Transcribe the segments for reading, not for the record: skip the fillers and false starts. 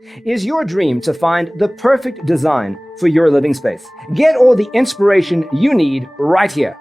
Is your dream to find the perfect design for your living space? Get all the inspiration you need right here.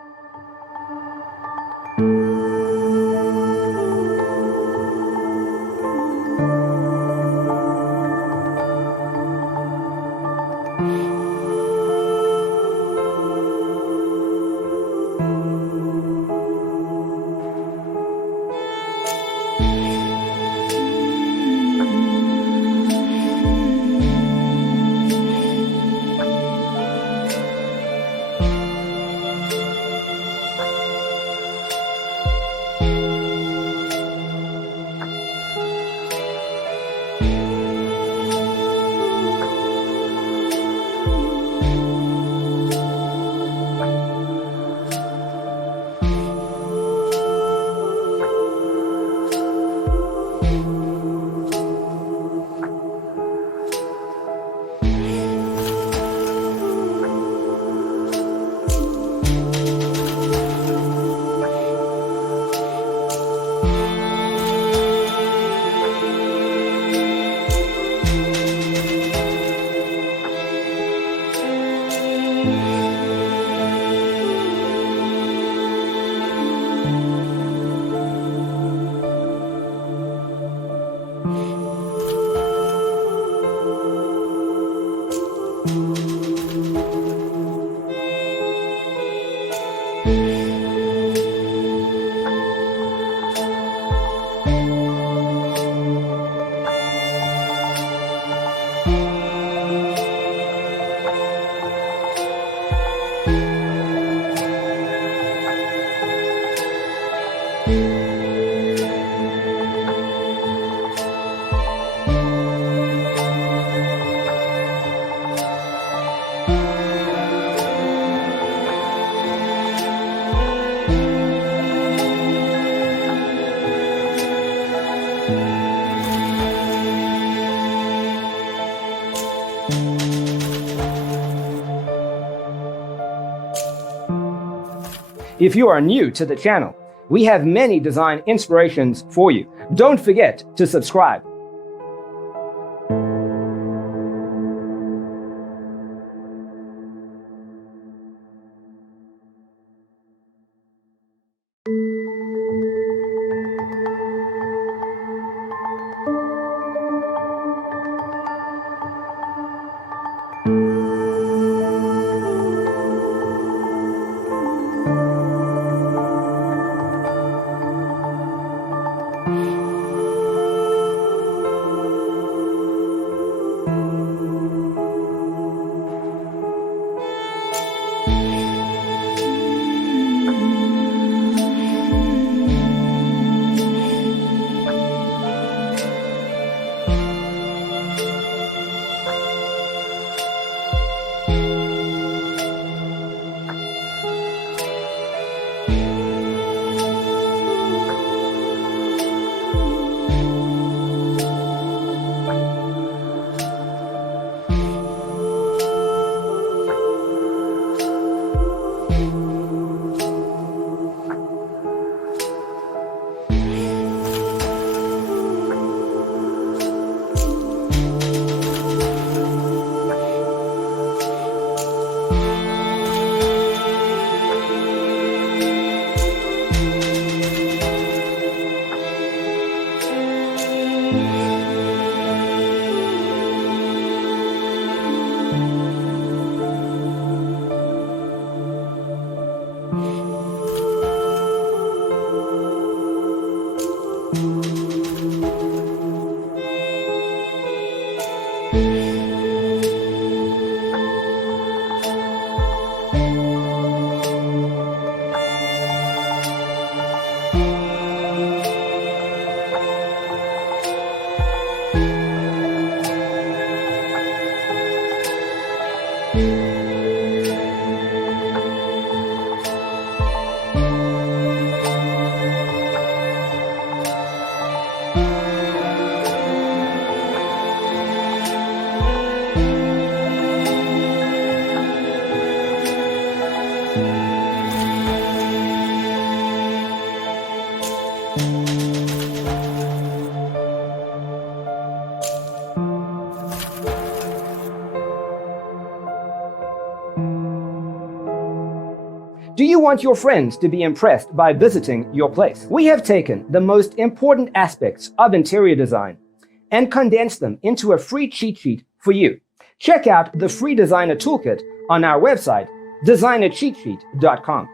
If you are new to the channel, we have many design inspirations for you. Don't forget to subscribe. Do you want your friends to be impressed by visiting your place? We have taken the most important aspects of interior design and condensed them into a free cheat sheet for you. Check out the free designer toolkit on our website, designercheatsheet.com.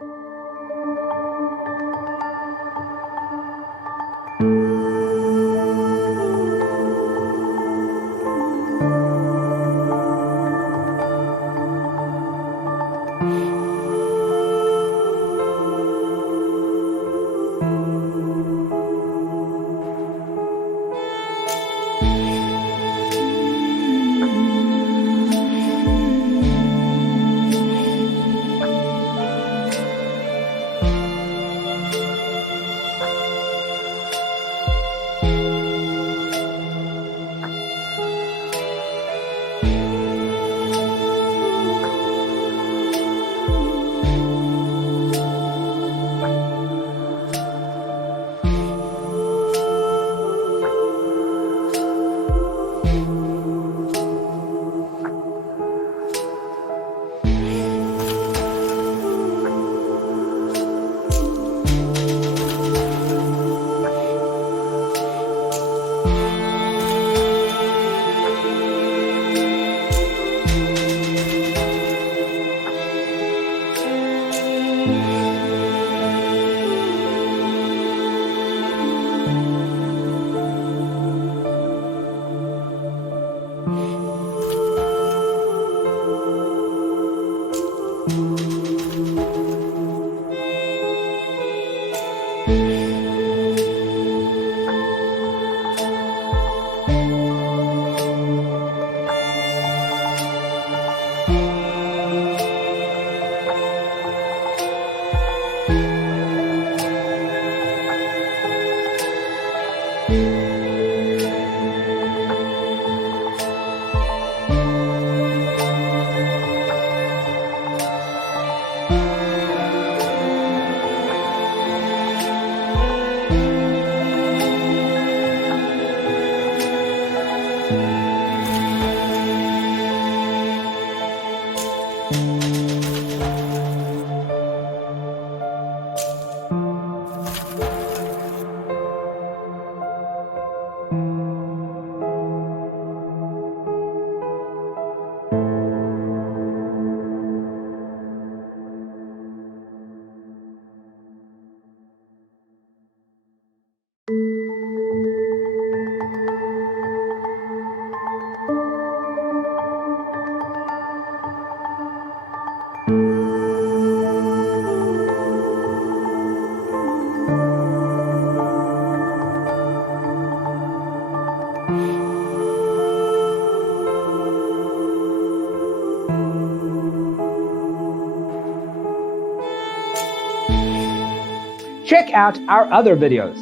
Check out our other videos.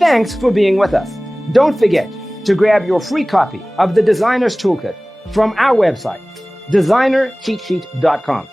Thanks for being with us. Don't forget to grab your free copy of the Designer's Toolkit from our website, designercheatsheet.com.